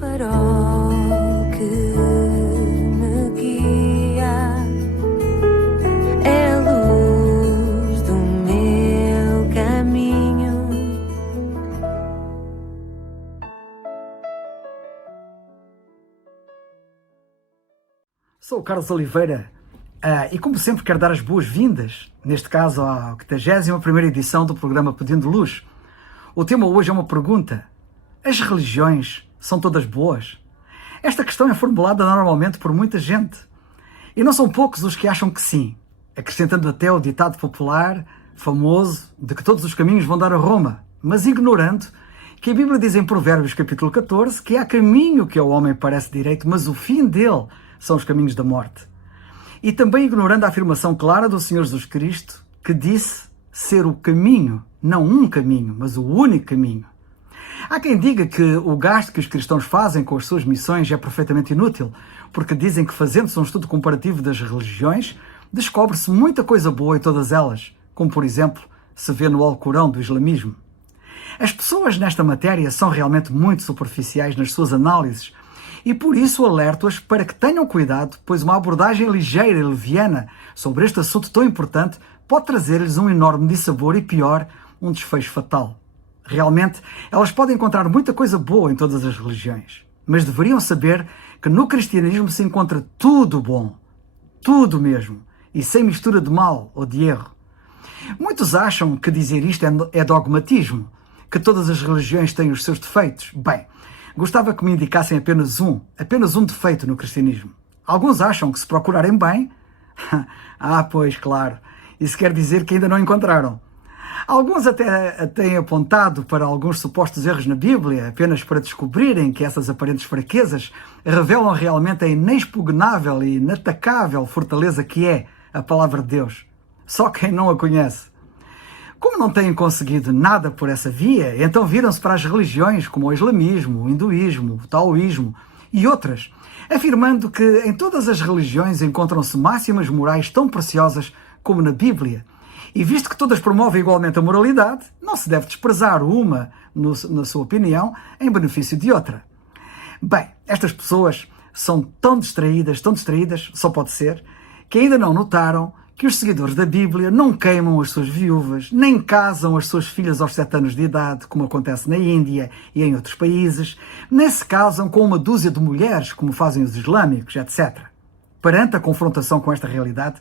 farol que me guia, é a luz do meu caminho. Sou o Carlos Oliveira e como sempre quero dar as boas-vindas, neste caso à 81ª edição do programa Pedindo Luz. O tema hoje é uma pergunta: as religiões são todas boas? Esta questão é formulada normalmente por muita gente, e não são poucos os que acham que sim, acrescentando até o ditado popular, famoso, de que todos os caminhos vão dar a Roma, mas ignorando que a Bíblia diz em Provérbios capítulo 14 que há caminho que ao homem parece direito, mas o fim dele são os caminhos da morte. E também ignorando a afirmação clara do Senhor Jesus Cristo, que disse ser o caminho, não um caminho, mas o único caminho. Há quem diga que o gasto que os cristãos fazem com as suas missões é perfeitamente inútil, porque dizem que, fazendo-se um estudo comparativo das religiões, descobre-se muita coisa boa em todas elas, como por exemplo se vê no Alcorão do islamismo. As pessoas nesta matéria são realmente muito superficiais nas suas análises, e por isso alerto-as para que tenham cuidado, pois uma abordagem ligeira e leviana sobre este assunto tão importante pode trazer-lhes um enorme dissabor e, pior, um desfecho fatal. Realmente, elas podem encontrar muita coisa boa em todas as religiões, mas deveriam saber que no cristianismo se encontra tudo bom, tudo mesmo, e sem mistura de mal ou de erro. Muitos acham que dizer isto é dogmatismo, que todas as religiões têm os seus defeitos. Bem, gostava que me indicassem apenas um defeito no cristianismo. Alguns acham que se procurarem bem... pois claro, isso quer dizer que ainda não encontraram. Alguns até têm apontado para alguns supostos erros na Bíblia, apenas para descobrirem que essas aparentes fraquezas revelam realmente a inexpugnável e inatacável fortaleza que é a Palavra de Deus. Só quem não a conhece. Como não têm conseguido nada por essa via, então viram-se para as religiões como o islamismo, o hinduísmo, o taoísmo e outras, afirmando que em todas as religiões encontram-se máximas morais tão preciosas como na Bíblia. E visto que todas promovem igualmente a moralidade, não se deve desprezar uma, na sua opinião, em benefício de outra. Bem, estas pessoas são tão distraídas, só pode ser, que ainda não notaram que os seguidores da Bíblia não queimam as suas viúvas, nem casam as suas filhas aos 7 anos de idade, como acontece na Índia e em outros países, nem se casam com uma dúzia de mulheres, como fazem os islâmicos, etc. Perante a confrontação com esta realidade,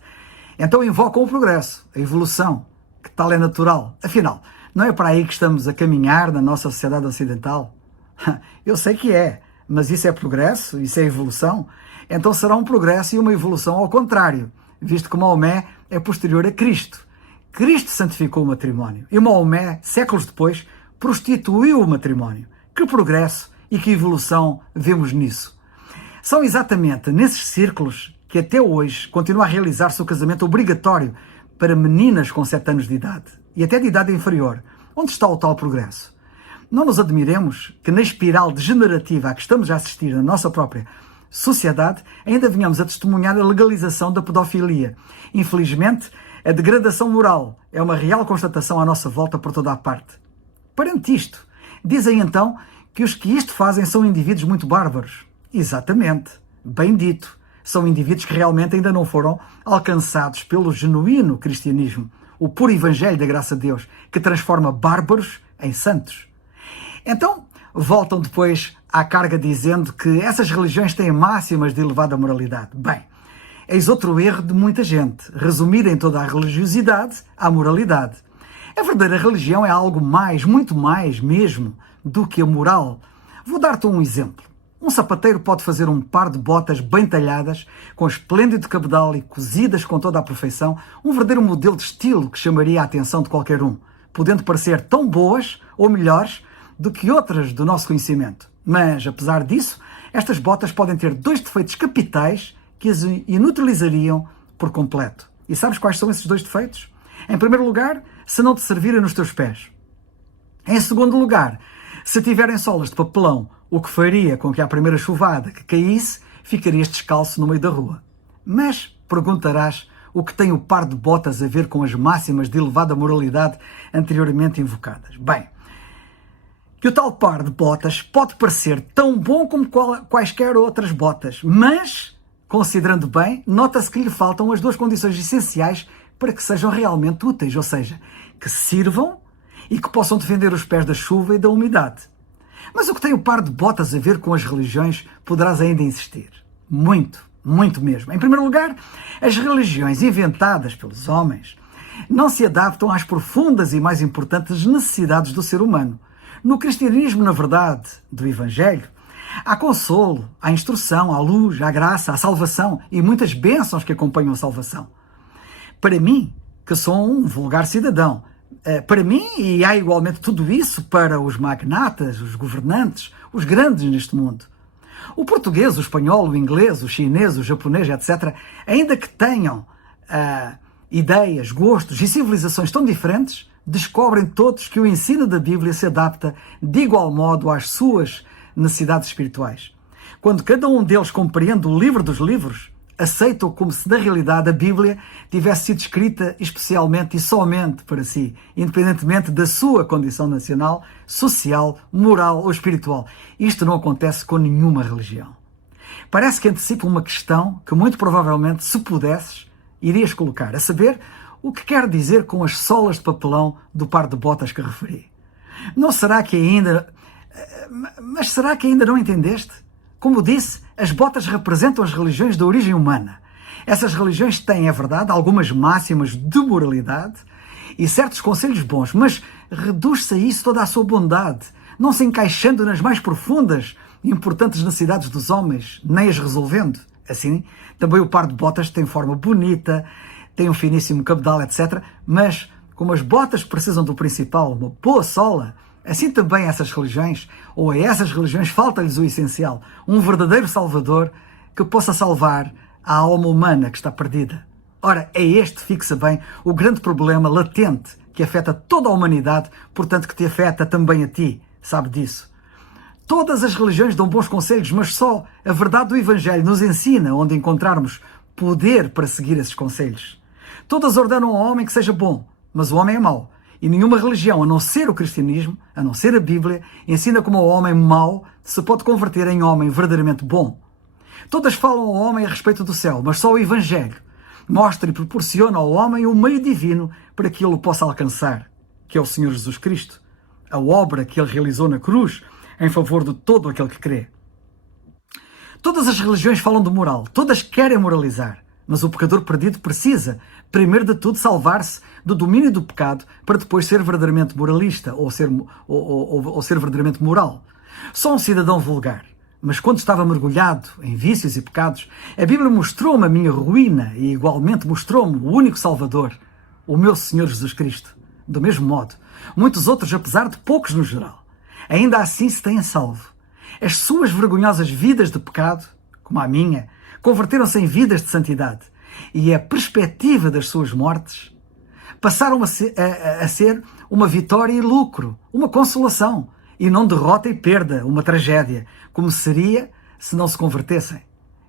então invocam o progresso, a evolução, que tal é natural. Afinal, não é para aí que estamos a caminhar na nossa sociedade ocidental? Eu sei que é, mas isso é progresso? Isso é evolução? Então será um progresso e uma evolução ao contrário, visto que Maomé é posterior a Cristo. Cristo santificou o matrimónio e Maomé, séculos depois, prostituiu o matrimónio. Que progresso e que evolução vemos nisso? São exatamente nesses círculos que até hoje continua a realizar-se o casamento obrigatório para meninas com 7 anos de idade e até de idade inferior. Onde está o tal progresso? Não nos admiremos que na espiral degenerativa a que estamos a assistir na nossa própria sociedade, ainda venhamos a testemunhar a legalização da pedofilia. Infelizmente, a degradação moral é uma real constatação à nossa volta por toda a parte. Perante isto, dizem então que os que isto fazem são indivíduos muito bárbaros. Exatamente, bem dito. São indivíduos que realmente ainda não foram alcançados pelo genuíno cristianismo, o puro evangelho da graça de Deus, que transforma bárbaros em santos. Então, voltam depois à carga dizendo que essas religiões têm máximas de elevada moralidade. Bem, eis outro erro de muita gente, resumirem toda a religiosidade à moralidade. A verdadeira religião é algo mais, muito mais mesmo, do que a moral. Vou dar-te um exemplo. Um sapateiro pode fazer um par de botas bem talhadas, com esplêndido cabedal e cozidas com toda a perfeição, um verdadeiro modelo de estilo que chamaria a atenção de qualquer um, podendo parecer tão boas ou melhores do que outras do nosso conhecimento. Mas, apesar disso, estas botas podem ter 2 defeitos capitais que as inutilizariam por completo. E sabes quais são esses 2 defeitos? Em primeiro lugar, se não te servirem nos teus pés. Em segundo lugar, se tiverem solas de papelão, o que faria com que à primeira chuvada que caísse, ficarias descalço no meio da rua. Mas, perguntarás, o que tem o par de botas a ver com as máximas de elevada moralidade anteriormente invocadas? Bem, que o tal par de botas pode parecer tão bom como quaisquer outras botas, mas, considerando bem, nota-se que lhe faltam as duas condições essenciais para que sejam realmente úteis, ou seja, que sirvam e que possam defender os pés da chuva e da umidade. Mas o que tem o par de botas a ver com as religiões, poderás ainda insistir. Muito, muito mesmo. Em primeiro lugar, as religiões inventadas pelos homens não se adaptam às profundas e mais importantes necessidades do ser humano. No cristianismo, na verdade, do Evangelho, há consolo, há instrução, há luz, há graça, há salvação e muitas bênçãos que acompanham a salvação. Para mim, que sou um vulgar cidadão, para mim, e há igualmente tudo isso para os magnatas, os governantes, os grandes neste mundo. O português, o espanhol, o inglês, o chinês, o japonês, etc., ainda que tenham ideias, gostos e civilizações tão diferentes, descobrem todos que o ensino da Bíblia se adapta de igual modo às suas necessidades espirituais. Quando cada um deles compreende o livro dos livros, aceitam como se na realidade a Bíblia tivesse sido escrita especialmente e somente para si, independentemente da sua condição nacional, social, moral ou espiritual. Isto não acontece com nenhuma religião. Parece que antecipa uma questão que muito provavelmente, se pudesses, irias colocar, a saber, o que quer dizer com as solas de papelão do par de botas que referi. Não será que ainda... Mas será que ainda não entendeste? Como disse, as botas representam as religiões de origem humana. Essas religiões têm, é verdade, algumas máximas de moralidade e certos conselhos bons, mas reduz-se a isso toda a sua bondade, não se encaixando nas mais profundas e importantes necessidades dos homens, nem as resolvendo. Assim, também o par de botas tem forma bonita, tem um finíssimo cabedal, etc. Mas, como as botas precisam do principal, uma boa sola, assim também essas religiões, ou a essas religiões, falta-lhes o essencial, um verdadeiro Salvador que possa salvar a alma humana que está perdida. Ora, é este, fixa bem, o grande problema latente que afeta toda a humanidade, portanto que te afeta também a ti, sabe disso. Todas as religiões dão bons conselhos, mas só a verdade do Evangelho nos ensina onde encontrarmos poder para seguir esses conselhos. Todas ordenam ao homem que seja bom, mas o homem é mau. E nenhuma religião, a não ser o cristianismo, a não ser a Bíblia, ensina como o homem mau se pode converter em homem verdadeiramente bom. Todas falam ao homem a respeito do céu, mas só o Evangelho mostra e proporciona ao homem o meio divino para que ele o possa alcançar, que é o Senhor Jesus Cristo, a obra que ele realizou na cruz em favor de todo aquele que crê. Todas as religiões falam de moral, todas querem moralizar, mas o pecador perdido precisa, primeiro de tudo, salvar-se do domínio do pecado para depois ser verdadeiramente moralista ou ser verdadeiramente moral. Sou um cidadão vulgar, mas quando estava mergulhado em vícios e pecados, a Bíblia mostrou-me a minha ruína e igualmente mostrou-me o único Salvador, o meu Senhor Jesus Cristo. Do mesmo modo, muitos outros, apesar de poucos no geral, ainda assim se têm salvo. As suas vergonhosas vidas de pecado, como a minha, converteram-se em vidas de santidade. E a perspectiva das suas mortes passaram a ser uma vitória e lucro, uma consolação, e não derrota e perda, uma tragédia, como seria se não se convertessem.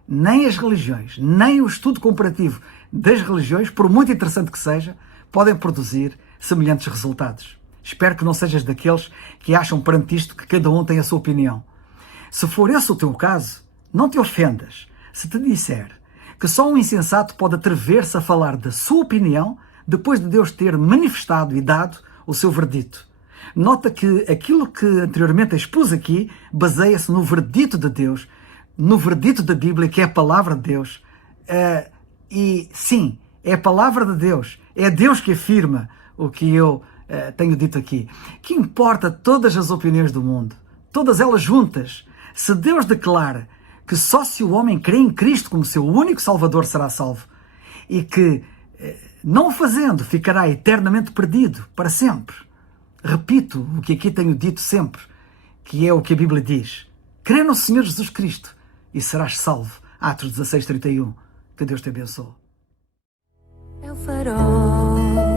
Nem as religiões, nem o estudo comparativo das religiões, por muito interessante que seja, podem produzir semelhantes resultados. Espero que não sejas daqueles que acham perante isto que cada um tem a sua opinião. Se for esse o teu caso, não te ofendas se te disser que só um insensato pode atrever-se a falar da sua opinião depois de Deus ter manifestado e dado o seu verdito. Nota que aquilo que anteriormente expus aqui baseia-se no verdito de Deus, no verdito da Bíblia, que é a palavra de Deus. E sim, é a palavra de Deus, é Deus que afirma o que eu tenho dito aqui. Que importa todas as opiniões do mundo, todas elas juntas, se Deus declara que só se o homem crê em Cristo como seu único Salvador será salvo, e que, não o fazendo, ficará eternamente perdido, para sempre. Repito o que aqui tenho dito sempre, que é o que a Bíblia diz. Crê no Senhor Jesus Cristo e serás salvo. Atos 16:31. Que Deus te abençoe. É o farol